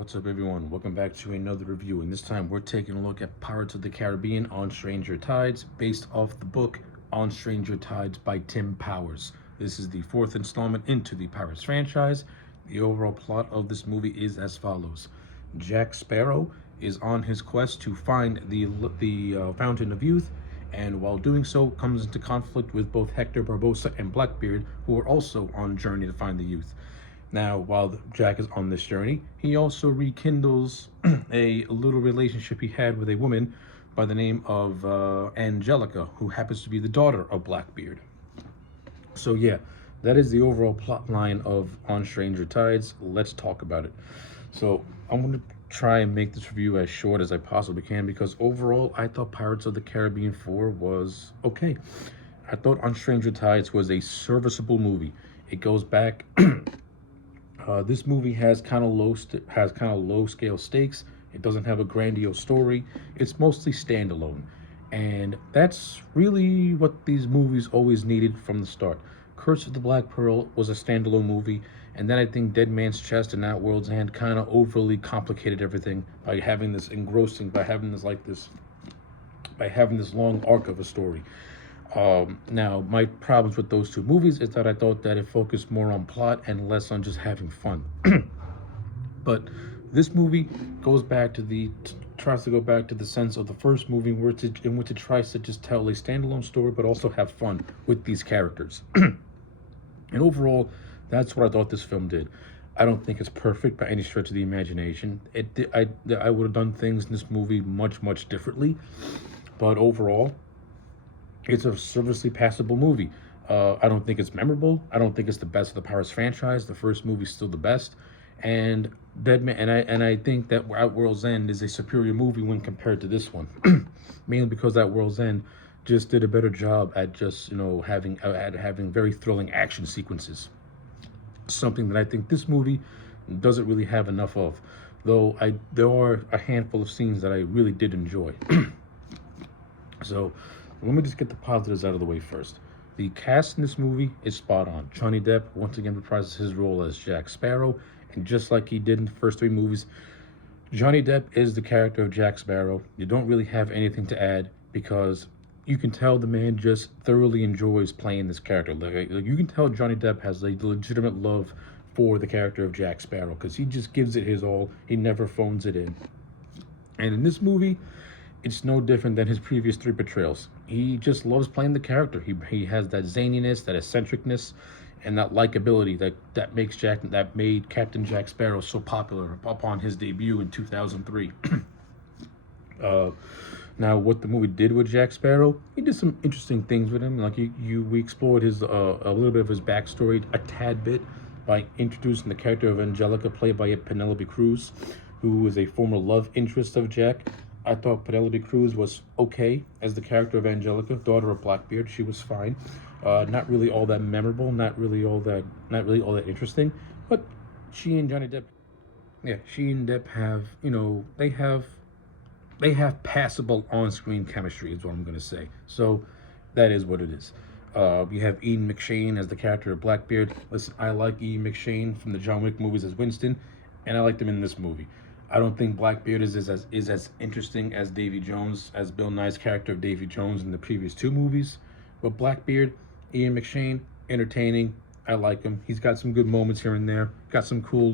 What's up, everyone? Welcome back to another review, and this time we're taking a look at Pirates of the Caribbean on Stranger Tides, based off the book On Stranger Tides by Tim Powers. This is the fourth installment into the Pirates franchise. The overall plot of this movie is as follows. Jack Sparrow is on his quest to find the Fountain of Youth, and while doing so comes into conflict with both Hector Barbossa and Blackbeard, who are also on a journey to find the youth. Now, while Jack is on this journey, he also rekindles a little relationship he had with a woman by the name of Angelica, who happens to be the daughter of Blackbeard. So yeah, that is the overall plot line of On Stranger Tides. Let's talk about it. So I'm going to try and make this review as short as I possibly can, because overall I thought Pirates of the Caribbean 4 was okay. I thought On Stranger Tides was a serviceable movie. It goes back... this movie has kind of low scale stakes. It doesn't have a grandiose story. It's mostly standalone, and that's really what these movies always needed from the start. Curse of the Black Pearl was a standalone movie, and then I think Dead Man's Chest and At World's End kind of overly complicated everything by having this long arc of a story. Now, my problems with those two movies is that I thought that it focused more on plot and less on just having fun. But this movie tries to go back to the sense of the first movie, in which it tries to just tell a standalone story, but also have fun with these characters. And overall, that's what I thought this film did. I don't think it's perfect by any stretch of the imagination. I would have done things in this movie much differently, but overall, it's a serviceably passable movie. I don't think it's memorable. I don't think it's the best of the Pirates franchise. The first movie's still the best, and I think that At World's End is a superior movie when compared to this one, mainly because At World's End just did a better job at just having very thrilling action sequences. Something that I think this movie doesn't really have enough of. Though there are a handful of scenes that I really did enjoy. So let me just get the positives out of the way first. The cast in this movie is spot on. Johnny Depp once again reprises his role as Jack Sparrow, and just like he did in the first three movies, Johnny Depp is the character of Jack Sparrow. You don't really have anything to add, because you can tell the man just thoroughly enjoys playing this character. Like you can tell Johnny Depp has a legitimate love for the character of Jack Sparrow, because he just gives it his all. He never phones it in. And in this movie, it's no different than his previous three portrayals. He just loves playing the character. He has that zaniness, that eccentricness, and that likability that made Captain Jack Sparrow so popular upon his debut in 2003. Now, what the movie did with Jack Sparrow, he did some interesting things with him. Like we explored his a little bit of his backstory a tad bit by introducing the character of Angelica, played by Penelope Cruz, who is a former love interest of Jack. I thought Penelope Cruz was okay as the character of Angelica, daughter of Blackbeard. She was fine. Not really all that memorable, not really all that interesting. But she and Depp have, they have passable on-screen chemistry, is what I'm gonna say. So that is what it is. You have Ian McShane as the character of Blackbeard. Listen, I like Ian McShane from the John Wick movies as Winston, and I liked him in this movie. I don't think Blackbeard is as interesting as Davy Jones, as Bill Nye's character of Davy Jones in the previous two movies. But Blackbeard, Ian McShane, entertaining. I like him. He's got some good moments here and there. Got some cool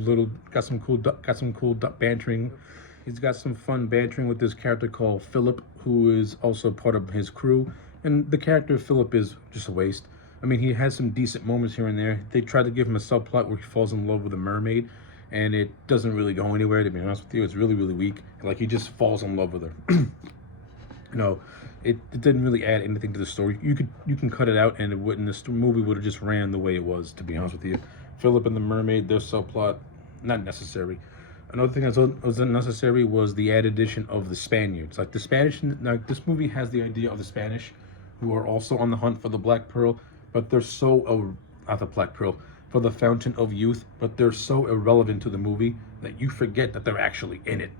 bantering. He's got some fun bantering with this character called Philip, who is also part of his crew. And the character of Philip is just a waste. I mean, he has some decent moments here and there. They tried to give him a subplot where he falls in love with a mermaid, and it doesn't really go anywhere, to be honest with you. It's really weak. Like, he just falls in love with her. It didn't really add anything to the story. You can cut it out, and the movie would have just ran the way it was, to be honest with you. Philip and the mermaid, their subplot, not necessary. Another thing that was unnecessary was the added addition of the Spaniards. Like, the Spanish, like, this movie has the idea of the Spanish, who are also on the hunt for the Black Pearl, but they're so, not the Black Pearl, for the Fountain of Youth, but they're so irrelevant to the movie that you forget that they're actually in it.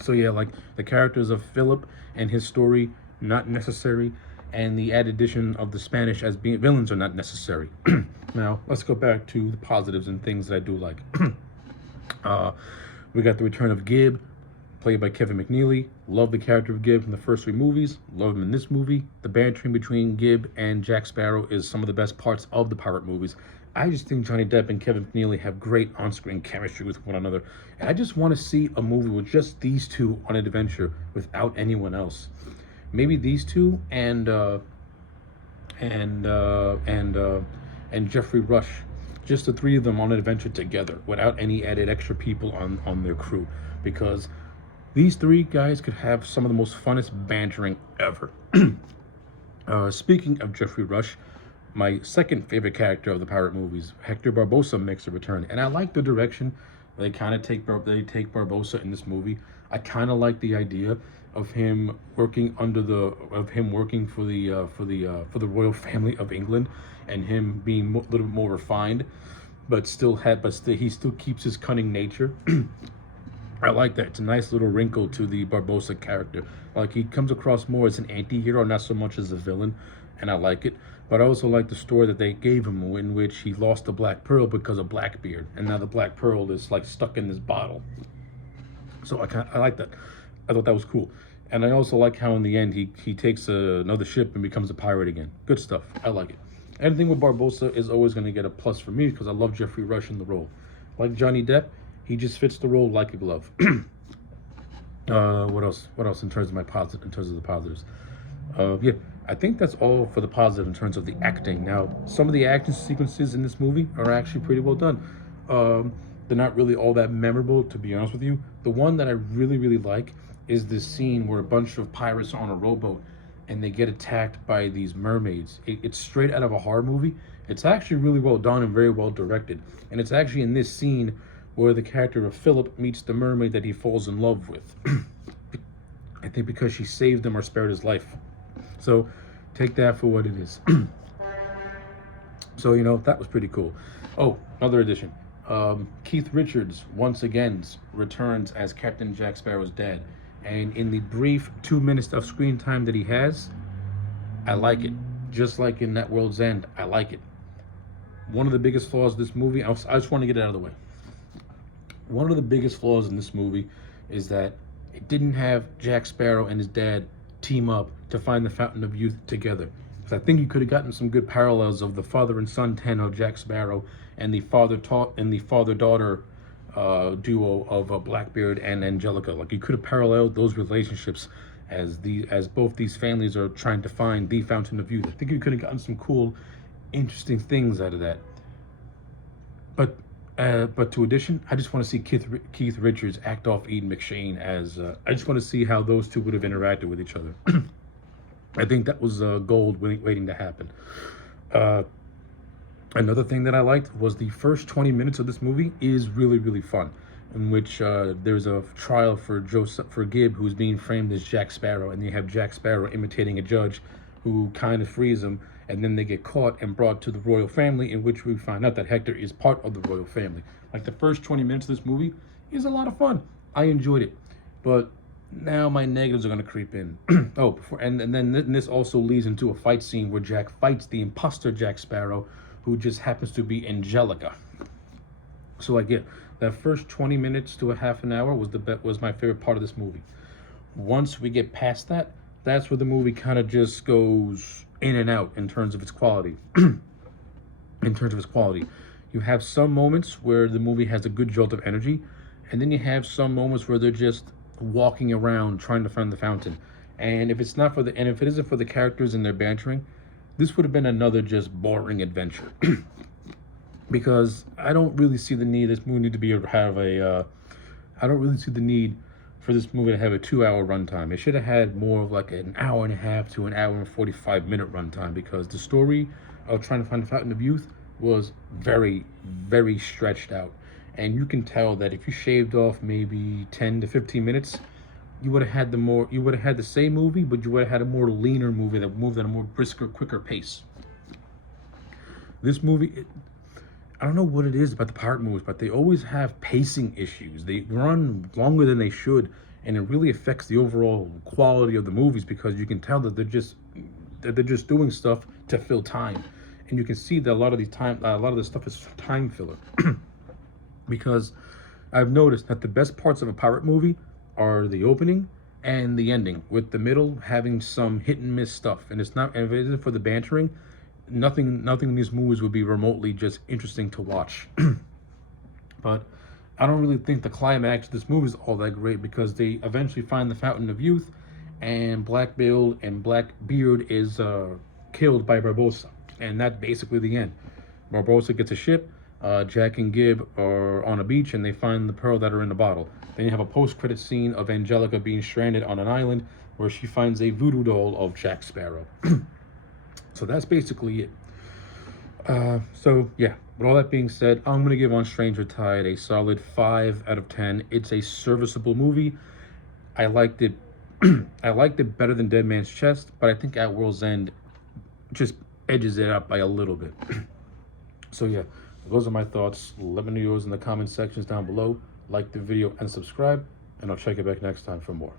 So yeah, like, the characters of Philip and his story, not necessary, and the added addition of the Spanish as being villains are not necessary. Now, let's go back to the positives and things that I do like. Uh, we got the return of Gib, played by Kevin McNeely. Love the character of Gib from the first three movies. Love him in this movie. The bantering between Gib and Jack Sparrow is some of the best parts of the pirate movies. I just think Johnny Depp and Kevin McNeely have great on-screen chemistry with one another. And I just want to see a movie with just these two on an adventure without anyone else. Maybe these two and Jeffrey Rush, just the three of them on an adventure together without any added extra people on their crew, because these three guys could have some of the most funnest bantering ever. Speaking of Jeffrey Rush, my second favorite character of the pirate movies, Hector Barbosa, makes a return, and I like the direction they kind of take Barbosa in this movie. I kind of like the idea of him working for the royal family of England, and him being a little bit more refined, but he still keeps his cunning nature. I like that. It's a nice little wrinkle to the Barbosa character. Like, he comes across more as an anti-hero, not so much as a villain, and I like it. But I also like the story that they gave him, in which he lost the Black Pearl because of Blackbeard, and now the Black Pearl is like stuck in this bottle. So I like that. I thought that was cool. And I also like how in the end he takes another ship and becomes a pirate again. Good stuff. I like it. Anything with Barbosa is always going to get a plus for me because I love Jeffrey Rush in the role. Like Johnny Depp, he just fits the role like a glove. What else? What else in terms of the positives? Yeah, I think that's all for the positive in terms of the acting. Now, some of the action sequences in this movie are actually pretty well done. They're not really all that memorable, to be honest with you. The one that I really, really like is this scene where a bunch of pirates are on a rowboat and they get attacked by these mermaids. It's straight out of a horror movie. It's actually really well done and very well directed. And it's actually in this scene where the character of Philip meets the mermaid that he falls in love with. I think because she saved him or spared his life. So take that for what it is. So, that was pretty cool. Oh, another addition. Keith Richards once again returns as Captain Jack Sparrow's dad. And in the brief 2 minutes of screen time that he has, I like it. Just like in That World's End, I like it. One of the biggest flaws of this movie, I just want to get it out of the way. One of the biggest flaws in this movie is that it didn't have Jack Sparrow and his dad team up to find the Fountain of Youth together. Because I think you could have gotten some good parallels of the father and son ten of Jack Sparrow and the father-daughter duo of Blackbeard and Angelica. Like, you could have paralleled those relationships as both these families are trying to find the Fountain of Youth. I think you could have gotten some cool, interesting things out of that. But to addition, I just want to see Keith Richards act off Ian McShane as. I just want to see how those two would have interacted with each other. I think that was gold waiting to happen. Another thing that I liked was the first 20 minutes of this movie is really, really fun, in which there's a trial for Gib, who's being framed as Jack Sparrow, and you have Jack Sparrow imitating a judge who kind of frees him, and then they get caught and brought to the royal family, in which we find out that Hector is part of the royal family. Like, the first 20 minutes of this movie is a lot of fun. I enjoyed it. But now my negatives are going to creep in. And then this also leads into a fight scene where Jack fights the imposter Jack Sparrow, who just happens to be Angelica. So, like, yeah, that first 20 minutes to a half an hour was my favorite part of this movie. Once we get past that, that's where the movie kind of just goes in and out in terms of its quality. You have some moments where the movie has a good jolt of energy, and then you have some moments where they're just walking around trying to find the fountain. And if it isn't for the characters and their bantering, this would have been another just boring adventure. Because I don't really see the need. This movie need to I don't really see the need for this movie to have a 2-hour runtime. It should have had more of like an hour and a half to an hour and 45-minute runtime, because the story of trying to find the Fountain of Youth was very, very stretched out. And you can tell that if you shaved off maybe 10 to 15 minutes, you would have had the same movie, but you would have had a more leaner movie that moved at a more brisker, quicker pace. This movie, I don't know what it is about the pirate movies, but they always have pacing issues. They run longer than they should, and it really affects the overall quality of the movies, because you can tell that they're just doing stuff to fill time, and you can see that a lot of the stuff is time filler. Because I've noticed that the best parts of a pirate movie are the opening and the ending, with the middle having some hit and miss stuff. And it's not, if it isn't for the bantering, nothing in these movies would be remotely just interesting to watch. But I don't really think the climax of this movie is all that great, because they eventually find the Fountain of Youth, and Blackbeard and Blackbeard is killed by Barbossa, and that's basically the end. Barbossa gets a ship. Jack and Gib are on a beach, and they find the pearl that are in the bottle. Then you have a post-credit scene of Angelica being stranded on an island, where she finds a voodoo doll of Jack Sparrow. So that's basically it. So yeah, with all that being said, I'm gonna give On Stranger Tide a solid 5 out of 10. It's a serviceable movie. I liked it. I liked it better than Dead Man's Chest, but I think At World's End just edges it up by a little bit. So yeah, those are my thoughts. Let me know yours in the comment sections down below. Like the video and subscribe, and I'll check you back next time for more.